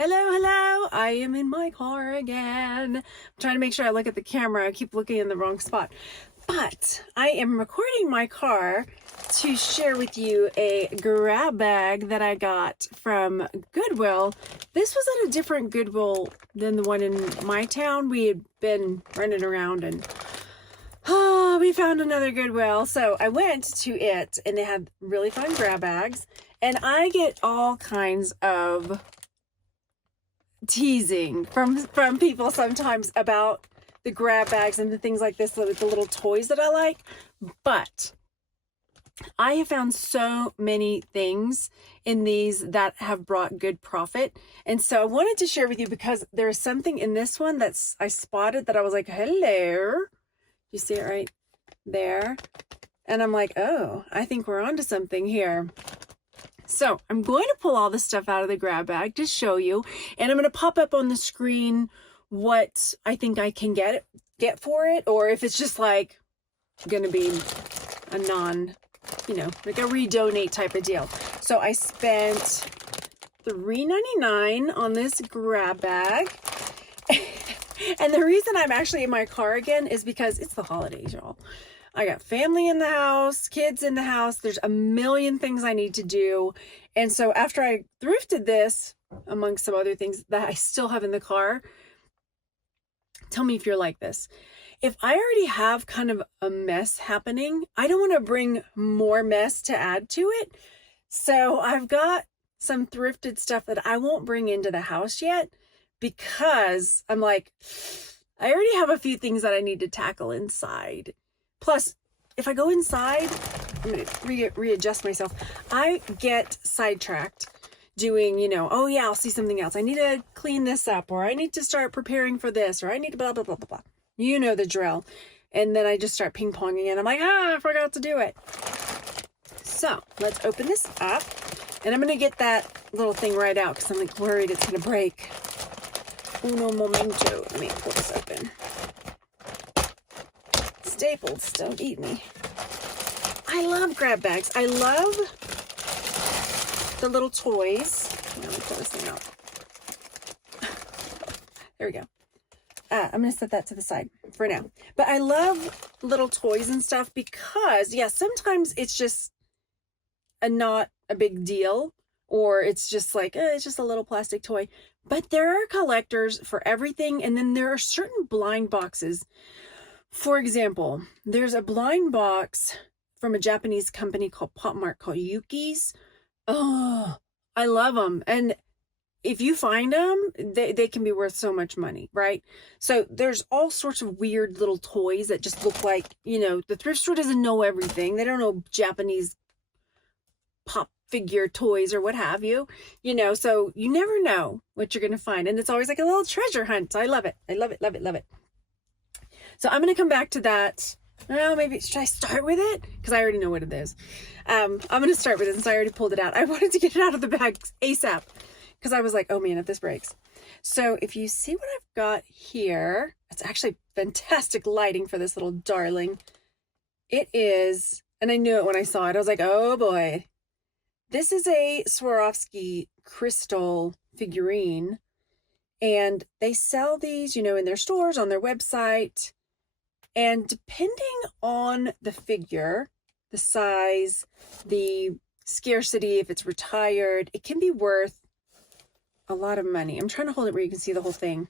Hello. I am in my car again. I'm trying to make sure I look at the camera. I keep looking in the wrong spot. But I am recording my car to share with you a grab bag that I got from Goodwill. This was at a different Goodwill than the one in my town. We had been running around and we found another Goodwill. So I went to it and they had really fun grab bags. And I get all kinds of teasing from people sometimes about the grab bags and the things like this, the little toys that I like. But I have found so many things in these that have brought good profit. And so I wanted to share with you because there's something in this one I spotted that I was like, hello. You see it right there? And I'm like, oh, I think we're onto something here. So I'm going to pull all this stuff out of the grab bag to show you, and I'm going to pop up on the screen what I think I can get for it, or if it's just like going to be a like a redonate type of deal. So I spent $3.99 on this grab bag. And the reason I'm actually in my car again is because it's the holidays, y'all. I got family in the house, kids in the house. There's a million things I need to do. And so after I thrifted this, amongst some other things that I still have in the car, tell me if you're like this. If I already have kind of a mess happening, I don't want to bring more mess to add to it. So I've got some thrifted stuff that I won't bring into the house yet because I'm like, I already have a few things that I need to tackle inside. Plus, if I go inside, I'm going to readjust myself. I get sidetracked doing, oh yeah, I'll see something else. I need to clean this up, or I need to start preparing for this, or I need to blah, blah, blah, blah, blah. You know the drill. And then I just start ping-ponging and I'm like, I forgot to do it. So let's open this up. And I'm going to get that little thing right out because I'm like worried it's going to break. Uno momento. Let me pull this open. Staples, don't eat me. I love grab bags. I love the little toys. Let me pull this thing out. There we go. I'm going to set that to the side for now. But I love little toys and stuff because, yeah, sometimes it's just not a big deal, or it's just like, it's just a little plastic toy. But there are collectors for everything, and then there are certain blind boxes. For example, there's a blind box from a Japanese company called Pop Mart called Yuki's. Oh, I love them. And if you find them, they can be worth so much money, right? So there's all sorts of weird little toys that just look like, the thrift store doesn't know everything. They don't know Japanese pop figure toys or what have you, so you never know what you're going to find. And it's always like a little treasure hunt. I love it. I love it, love it, love it. So I'm going to come back to that. Well, maybe should I start with it? Because I already know what it is. I'm going to start with it since I already pulled it out. I wanted to get it out of the bag ASAP because I was like, oh man, if this breaks. So if you see what I've got here, it's actually fantastic lighting for this little darling. It is, and I knew it when I saw it. I was like, oh boy. This is a Swarovski crystal figurine. And they sell these, in their stores, on their website. And depending on the figure, the size, the scarcity, if it's retired, it can be worth a lot of money. I'm trying to hold it where you can see the whole thing.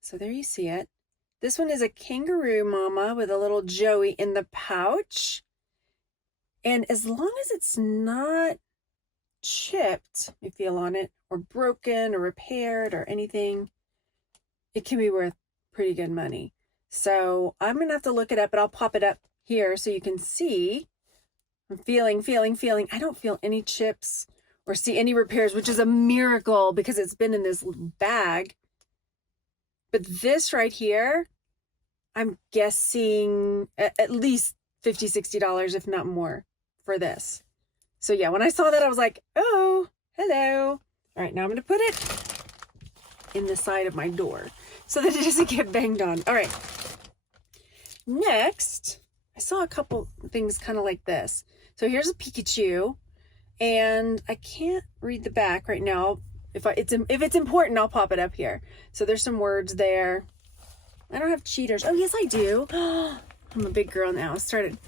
So there you see it. This one is a kangaroo mama with a little Joey in the pouch. And as long as it's not chipped, you feel on it, or broken or repaired or anything, it can be worth pretty good money. So I'm gonna have to look it up, but I'll pop it up here so you can see. I'm feeling. I don't feel any chips or see any repairs, which is a miracle because it's been in this bag. But this right here, I'm guessing at least $50, $60, if not more, for this. So yeah, when I saw that, I was like, oh, hello. All right, now I'm going to put it in the side of my door so that it doesn't get banged on. All right. Next, I saw a couple things kind of like this. So here's a Pikachu, and I can't read the back right now, If it's important, I'll pop it up here. So there's some words there. I don't have cheaters. Oh, yes, I do. I'm a big girl now. I started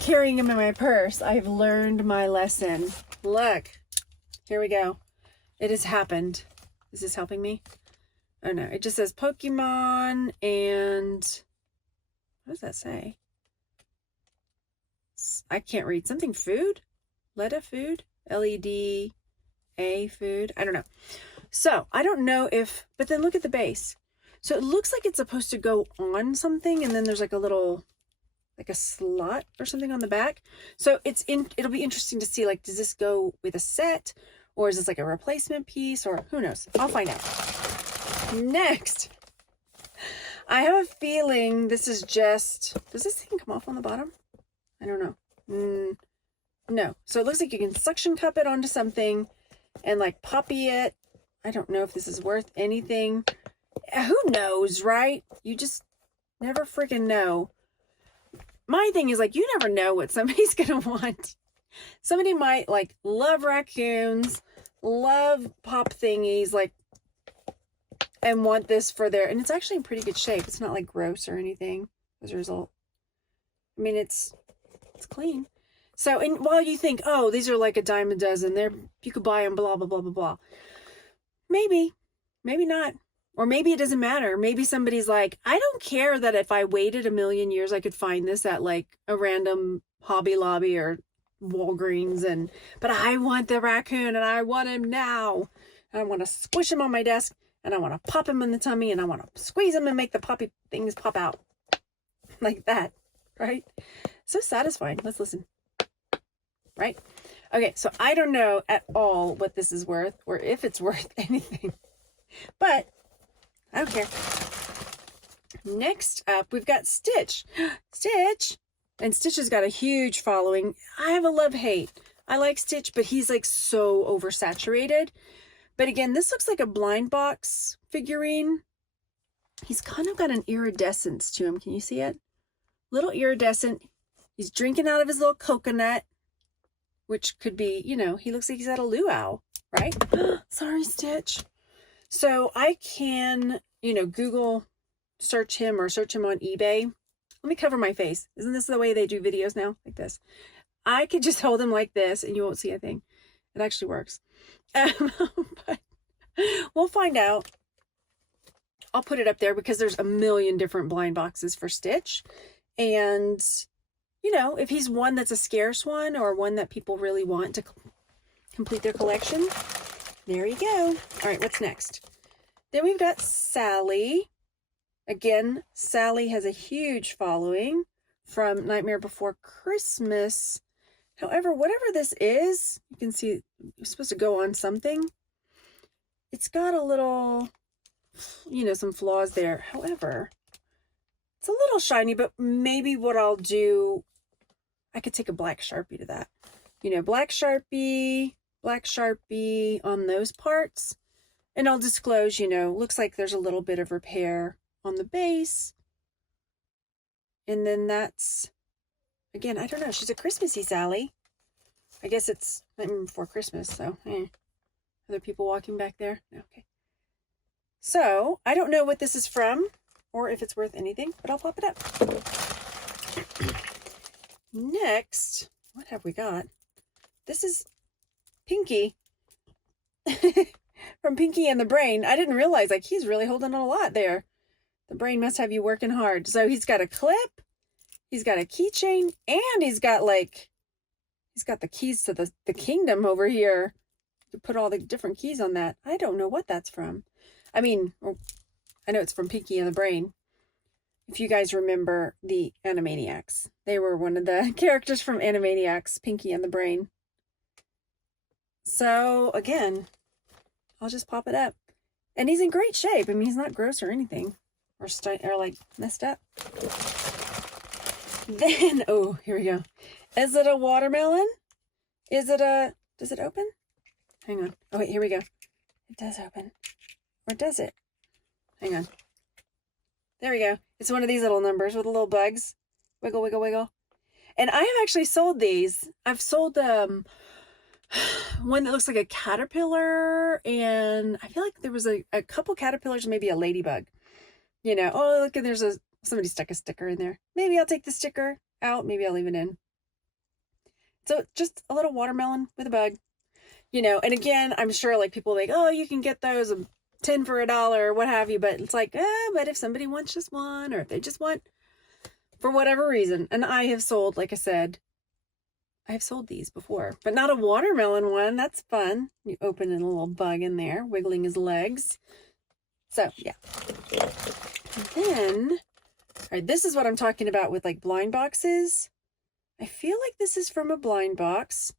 carrying them in my purse. I've learned my lesson. Look, here we go. It has happened. Is this helping me? Oh no, it just says Pokemon and what does that say? I can't read. Something food? Leda food? L-E-D-A food? I don't know. So I don't know if, but then look at the base. So it looks like it's supposed to go on something, and then there's like a little, like a slot or something on the back. So it'll be interesting to see, like, does this go with a set, or is this like a replacement piece, or who knows? I'll find out. Next, I have a feeling this is just, does this thing come off on the bottom? I don't know. No. So it looks like you can suction cup it onto something and like poppy it. I don't know if this is worth anything. Who knows, right? You just never freaking know. My thing is, like, you never know what somebody's gonna want. Somebody might like love raccoons, love pop thingies, like, and want this for their, and it's actually in pretty good shape. It's not like gross or anything as a result. I mean, it's clean. So, and while you think, oh, these are like a dime a dozen, you could buy them, blah, blah, blah, blah, blah. Maybe not. Or maybe it doesn't matter. Maybe somebody's like, I don't care that if I waited a million years, I could find this at like a random Hobby Lobby or Walgreens, but I want the raccoon and I want him now. And I want to squish him on my desk, and I want to pop him in the tummy, and I want to squeeze him and make the poppy things pop out. Like that, right? So satisfying. Let's listen. Right? Okay, so I don't know at all what this is worth, or if it's worth anything. But I don't care. Next up, we've got Stitch. Stitch! And Stitch has got a huge following. I have a love-hate. I like Stitch, but he's like so oversaturated. But again, this looks like a blind box figurine. He's kind of got an iridescence to him. Can you see it? Little iridescent. He's drinking out of his little coconut, which could be, you know, he looks like he's at a luau, right? Sorry, Stitch. So I can, you know, Google search him or search him on eBay. Let me cover my face. Isn't this the way they do videos now? Like this. I could just hold him like this and you won't see a thing. It actually works. But we'll find out. I'll put it up there because there's a million different blind boxes for Stitch. And, you know, if he's one that's a scarce one or one that people really want to complete their collection, there you go. All right, what's next? Then we've got Sally. Again, Sally has a huge following from Nightmare Before Christmas. However, whatever this is, you can see it's supposed to go on something. It's got a little, you know, some flaws there. However, it's a little shiny, but maybe what I'll do, I could take a black Sharpie to that. You know, black Sharpie on those parts. And I'll disclose, you know, looks like there's a little bit of repair on the base. And then that's, again, I don't know. She's a Christmassy Sally. I guess it's Nightmare Before Christmas, so other people walking back there? No, okay. So, I don't know what this is from or if it's worth anything, but I'll pop it up. Next, what have we got? This is Pinky from Pinky and the Brain. I didn't realize, like, he's really holding on a lot there. The brain must have you working hard. So he's got a clip, he's got a keychain, and he's got the keys to the kingdom over here. You put all the different keys on that. I don't know what that's from. I mean, I know it's from Pinky and the Brain. If you guys remember the Animaniacs, they were one of the characters from Animaniacs, Pinky and the Brain. So again, I'll just pop it up. And he's in great shape. I mean, he's not gross or anything. Or like messed up. Then, oh, here we go. Is it a watermelon? Does it open? Hang on. Oh, wait, here we go. It does open. Or does it? Hang on. There we go. It's one of these little numbers with the little bugs. Wiggle, wiggle, wiggle. And I have actually sold these. I've sold one that looks like a caterpillar, and I feel like there was a couple caterpillars, maybe a ladybug. You know, oh, look, and somebody stuck a sticker in there. Maybe I'll take the sticker out. Maybe I'll leave it in. So just a little watermelon with a bug, you know. And again, I'm sure like people like, oh, you can get those 10 for $1 or what have you. But it's like, but if somebody wants just one, or if they just want for whatever reason. And I have sold, like I said, I've sold these before, but not a watermelon one. That's fun. You open a little bug in there, wiggling his legs. So yeah. And then, all right, this is what I'm talking about with like blind boxes. I feel like this is from a blind box.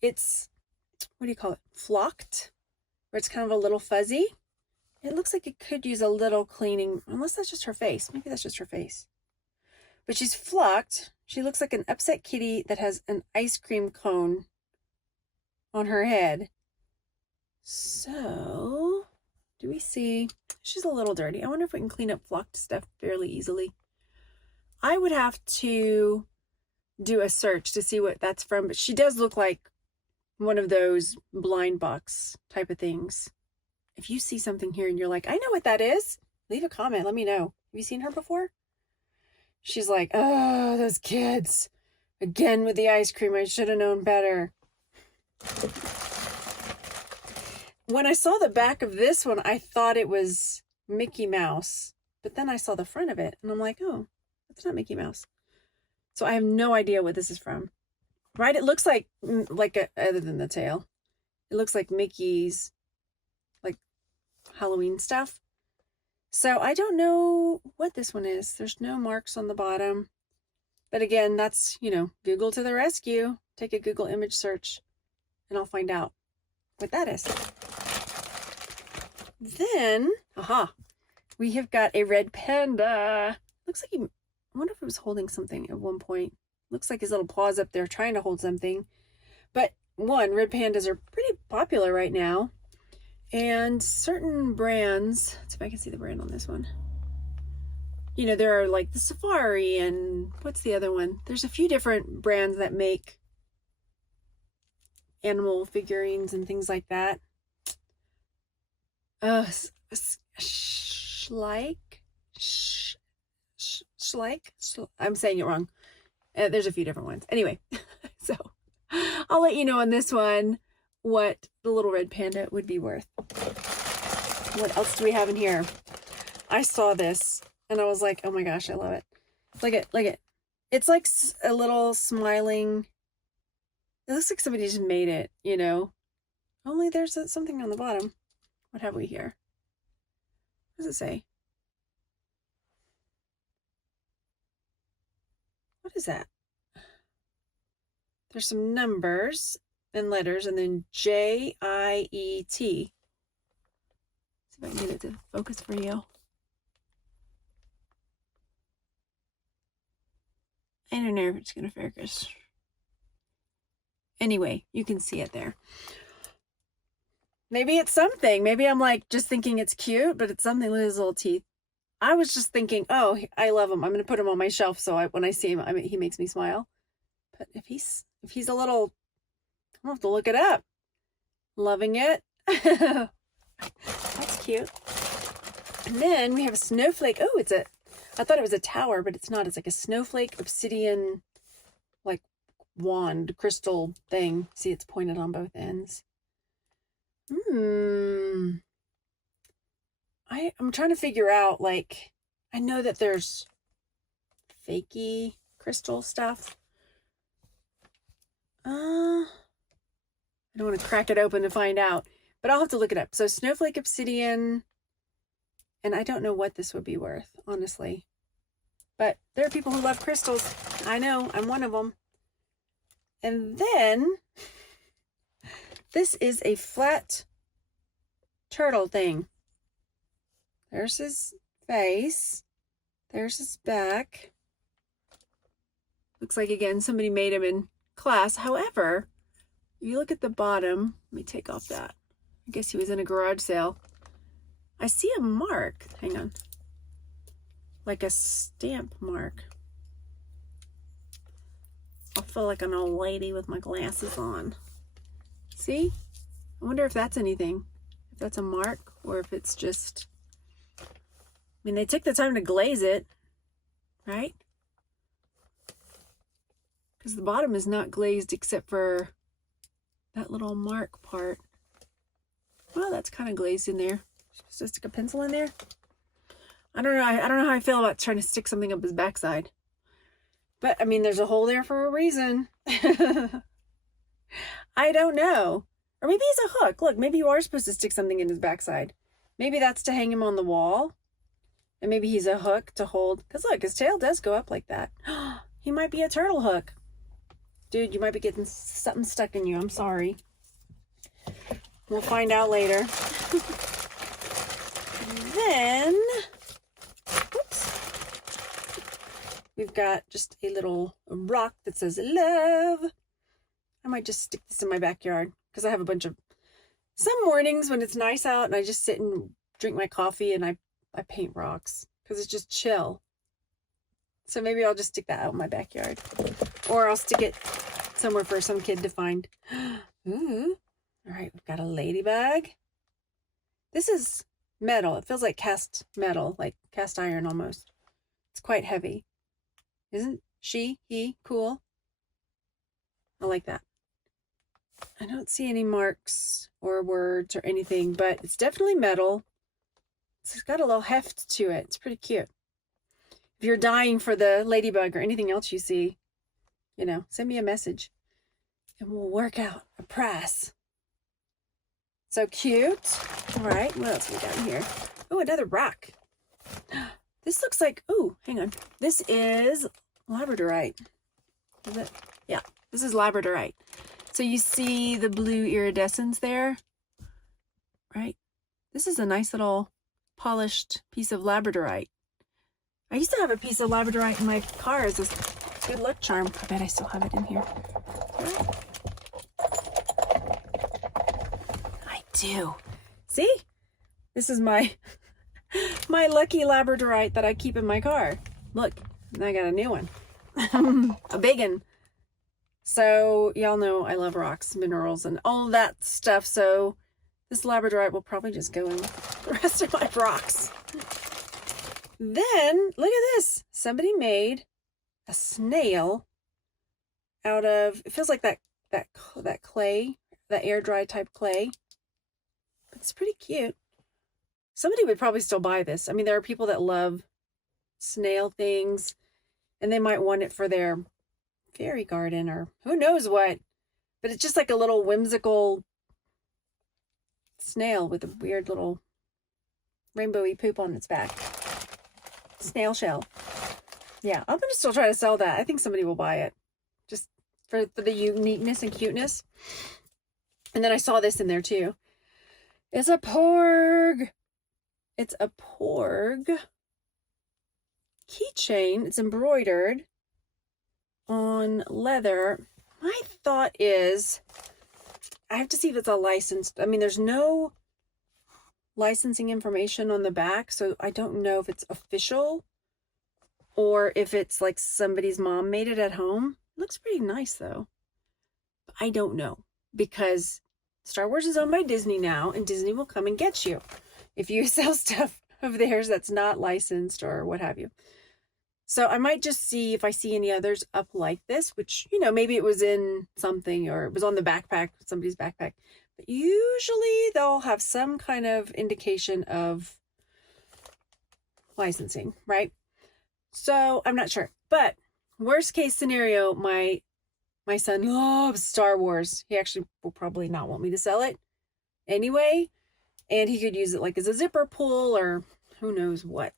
It's, what do you call it? Flocked, where it's kind of a little fuzzy. It looks like it could use a little cleaning, unless that's just her face. Maybe that's just her face. But she's flocked. She looks like an upset kitty that has an ice cream cone on her head. So, do we see? She's a little dirty. I wonder if we can clean up flocked stuff fairly easily. I would have to do a search to see what that's from, but she does look like one of those blind box type of things. If you see something here and you're like, I know what that is, leave a comment. Let me know. Have you seen her before? She's like, oh, those kids. Again with the ice cream. I should have known better. When I saw the back of this one, I thought it was Mickey Mouse. But then I saw the front of it, and I'm like, oh, that's not Mickey Mouse. So I have no idea what this is from. Right? It looks like other than the tail, it looks like Mickey's, like, Halloween stuff. So I don't know what this one is. There's no marks on the bottom. But again, that's, you know, Google to the rescue. Take a Google image search, and I'll find out what that is. Then, we have got a red panda. Looks like I wonder if he was holding something at one point. Looks like his little paws up there trying to hold something. But red pandas are pretty popular right now. And certain brands, let's see if I can see the brand on this one. You know, there are like the Safari and what's the other one? There's a few different brands that make animal figurines and things like that. Schleich? I'm saying it wrong. There's a few different ones. Anyway, so I'll let you know on this one what the little red panda would be worth. What else do we have in here? I saw this and I was like, oh my gosh, I love it. Look at. It's like a little smiling. It looks like somebody just made it, you know. Only there's something on the bottom. What have we here? What does it say? What is that? There's some numbers and letters, and then JIET. See if I can get it to focus for you. I don't know if it's going to focus. Anyway, you can see it there. Maybe it's something. Maybe I'm like just thinking it's cute, but it's something with his little teeth. I was just thinking, oh, I love him. I'm going to put him on my shelf so when I see him, he makes me smile. But if he's a little, I'll have to look it up. Loving it. That's cute. And then we have a snowflake. Oh, I thought it was a tower, but it's not. It's like a snowflake obsidian, like wand, crystal thing. See, it's pointed on both ends. I'm trying to figure out, like, I know that there's fakey crystal stuff. I don't want to crack it open to find out, but I'll have to look it up. So snowflake obsidian, and I don't know what this would be worth, honestly. But there are people who love crystals. I know, I'm one of them. And then this is a flat turtle thing. There's his face. There's his back. Looks like, again, somebody made him in class. However, if you look at the bottom, let me take off that. I guess he was in a garage sale. I see a mark. Hang on. Like a stamp mark. I'll feel like an old lady with my glasses on. See? I wonder if that's anything. If that's a mark or if it's just... I mean, they took the time to glaze it, right? Because the bottom is not glazed except for that little mark part. Well, that's kind of glazed in there. Supposed to stick a pencil in there? I don't know. I don't know how I feel about trying to stick something up his backside. But, I mean, there's a hole there for a reason. I don't know. Or maybe he's a hook. Look, maybe you are supposed to stick something in his backside. Maybe that's to hang him on the wall. And maybe he's a hook to hold. Because look, his tail does go up like that. He might be a turtle hook. Dude, you might be getting something stuck in you. I'm sorry. We'll find out later. Then, oops, we've got just a little rock that says love. I might just stick this in my backyard because I have a bunch of, some mornings when it's nice out and I just sit and drink my coffee and I paint rocks because it's just chill. So maybe I'll just stick that out in my backyard, or I'll stick it somewhere for some kid to find. Ooh. All right, we've got a ladybug. This is metal. It feels like cast metal, like cast iron almost. It's quite heavy. Isn't he cool? I like that. I don't see any marks or words or anything, but it's definitely metal. It's got a little heft to it. It's pretty cute. If you're dying for the ladybug or anything else you see, you know, send me a message and we'll work out a price. So cute. All right, what else we got in here? Oh, another rock. This looks like, oh, hang on. This is labradorite. Is it? Yeah, this is labradorite. So you see the blue iridescence there, right? This is a nice little polished piece of labradorite. I used to have a piece of labradorite in my car as a good luck charm. I bet I still have it in here. I do. See? This is my lucky labradorite that I keep in my car. Look, I got a new one. A big one. So y'all know I love rocks, minerals, and all that stuff. So this labradorite will probably just go in the rest of my rocks. Then, look at this. Somebody made a snail out of, it feels like that clay, that air dry type clay. But it's pretty cute. Somebody would probably still buy this. I mean, there are people that love snail things, and they might want it for their fairy garden or who knows what. But it's just like a little whimsical snail with a weird little rainbowy poop on its back. Snail shell. Yeah, I'm gonna still try to sell that. I think somebody will buy it just for the uniqueness and cuteness. And then I saw this in there too. It's a porg. It's a porg keychain. It's embroidered on leather. My thought is I have to see if it's a licensed. I mean, there's no licensing information on the back, so I don't know if it's official or if it's like somebody's mom made it at home. It looks pretty nice though. I don't know, because Star Wars is owned by Disney now, and Disney will come and get you if you sell stuff of theirs that's not licensed or what have you. So I might just see if I see any others up like this, which, you know, maybe it was in something or it was on the backpack, somebody's backpack. But usually they'll have some kind of indication of licensing, right? So I'm not sure. But worst case scenario, my son loves Star Wars. He actually will probably not want me to sell it anyway. And he could use it like as a zipper pull or who knows what.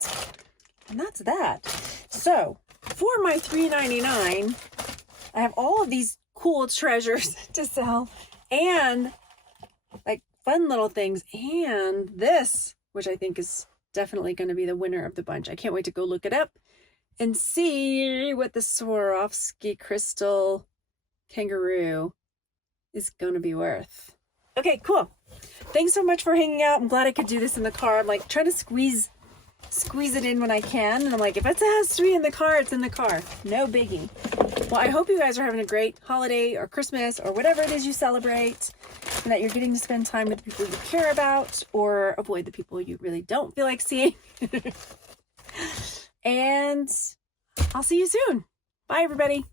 And that's that. So for my $3.99, I have all of these cool treasures to sell and like fun little things, and this, which I think is definitely going to be the winner of the bunch. I can't wait to go look it up and see what the Swarovski crystal kangaroo is going to be worth. Okay, cool. Thanks so much for hanging out. I'm glad I could do this in the car. I'm like trying to squeeze it in when I can. And I'm like, if it has to be in the car, it's in the car. No biggie. Well, I hope you guys are having a great holiday or Christmas or whatever it is you celebrate. and that you're getting to spend time with the people you care about, or avoid the people you really don't feel like seeing. And I'll see you soon. Bye, everybody.